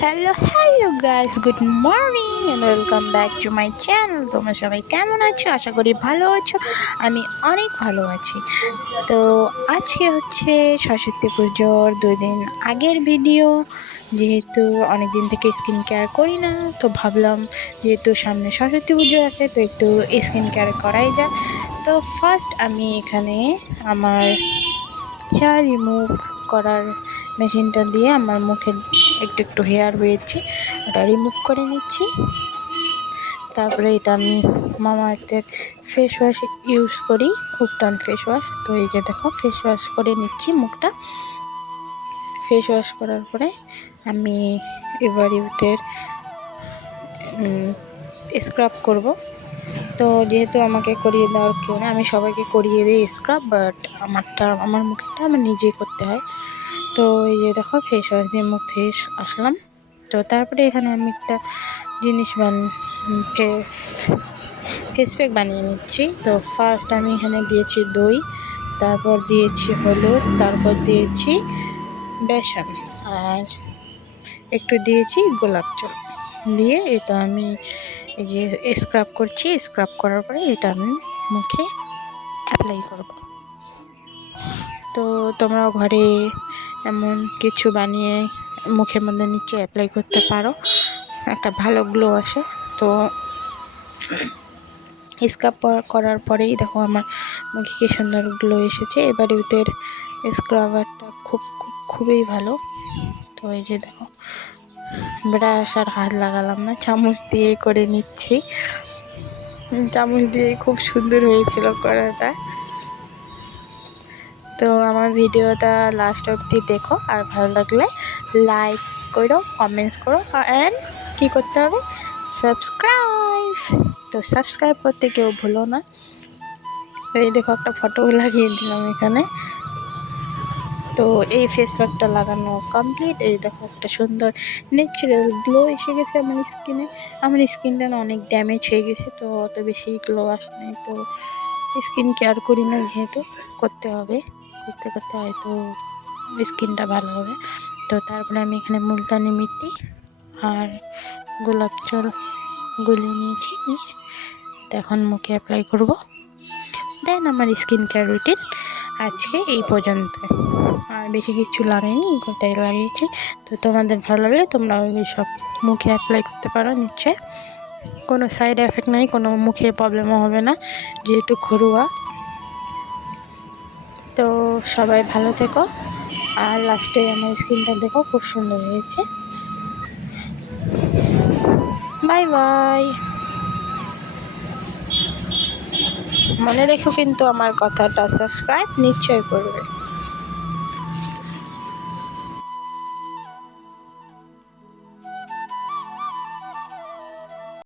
Hello guys, good morning and welcome back to my channel. তোমরা সবাই কেমন আছো? আশা করি ভালো আছো। আমি অনেক ভালো আছি। তো আজকে হচ্ছে সরস্বতী পুজোর 2 দিন আগের ভিডিও। যেহেতু অনেক দিন থেকে স্কিন কেয়ার করি না, তো ভাবলাম যেহেতু সামনে সরস্বতী পুজো আছে তো একটু স্কিন কেয়ার করাই যায়। তো ফার্স্ট আমি এখানে আমার হেয়ার রিমুভ করার মেশিনটা দিয়ে আমার মুখে একটু একটু হেয়ার হয়েছে, ওটা রিমুভ করে নিচ্ছি। তারপরে এটা আমি মামা আর্থের ফেস ওয়াশ ইউজ করি, উপটান ফেস ওয়াশ। তো এই যে দেখো ফেস ওয়াশ করে নিচ্ছি মুখটা। ফেস ওয়াশ করার পরে আমি এভার ইউথের স্ক্রাব করব। তো যেহেতু আমাকে করিয়ে দেওয়ার কেউ না, আমি সবাইকে করিয়ে দিই স্ক্রাব, বাট আমার মুখেরটা আমার নিজেই করতে হয়। তো এই যে দেখো ফেস ওয়াশ দিয়ে মুখ ধুয়ে আসলাম। তো তারপরে এখানে আমি একটা জিনিস ফেস প্যাক বানিয়ে নিচ্ছি। তো ফার্স্ট আমি এখানে দিয়েছি দই, তারপর দিয়েছি হলুদ, তারপর দিয়েছি বেসন, আর একটু দিয়েছি গোলাপ জল দিয়ে এটা আমি এই যে স্ক্রাব করছি। স্ক্রাব করার পরে এটা আমি মুখে অ্যাপ্লাই করব। তো তোমরাও ঘরে এমন কিছু বানিয়ে মুখের মধ্যে নিচে অ্যাপ্লাই করতে পারো, একটা ভালো গ্লো আসে। তো স্ক্রাব করার পরেই দেখো আমার মুখে কি সুন্দর গ্লো এসেছে। এবারে ওদের স্ক্রাবারটা খুবই ভালো। তো এই যে দেখো ব্রাশ আর হাত লাগালাম না, চামচ দিয়ে করে নিচ্ছি। চামচ দিয়ে খুব সুন্দর হয়েছিল করাটা। তো আমার ভিডিওটা লাস্ট অবধি দেখো, আর ভালো লাগলে লাইক করো, কমেন্টস করো, অ্যান্ড কী করতে হবে, সাবস্ক্রাইব। তো সাবস্ক্রাইব করতে কেউ ভুলো না। তো এই দেখো একটা ফটো লাগিয়ে দিলাম এখানে। তো এই ফেস প্যাকটা লাগানো কমপ্লিট। এই দেখো একটা সুন্দর ন্যাচারাল গ্লো এসে গেছে আমার স্কিনে। আমার স্কিনটা না অনেক ড্যামেজ হয়ে গেছে, তো অত বেশি গ্লো আসে নাই। তো স্কিন কেয়ার করি না, যেহেতু করতে হবে, করতে করতে হয়তো স্কিনটা ভালো হবে। তো তারপরে আমি এখানে মুলতানি মিট্টি আর গোলাপ জল গুলিয়ে নিয়েছি, নিয়ে এখন মুখে অ্যাপ্লাই করব। দেন আমার স্কিন কেয়ার রুটিন আজকে এই পর্যন্ত, আর বেশি কিছু লাগেনি, গোটাই লাগিয়েছি। তো তোমাদের ভালো লাগলে তোমরা ওই সব মুখে অ্যাপ্লাই করতে পারো নিশ্চয়। কোনো সাইড এফেক্ট নেই, কোনো মুখে প্রবলেমও হবে না, যেহেতু ঘরোয়া। তো সবাই ভালো থেকো, আর লাস্টে আমার স্কিনটা দেখো খুব সুন্দর হয়েছে। Bye bye. মনে রেখো কিন্তু আমার কথাটা, সাবস্ক্রাইব নিশ্চয় করবে।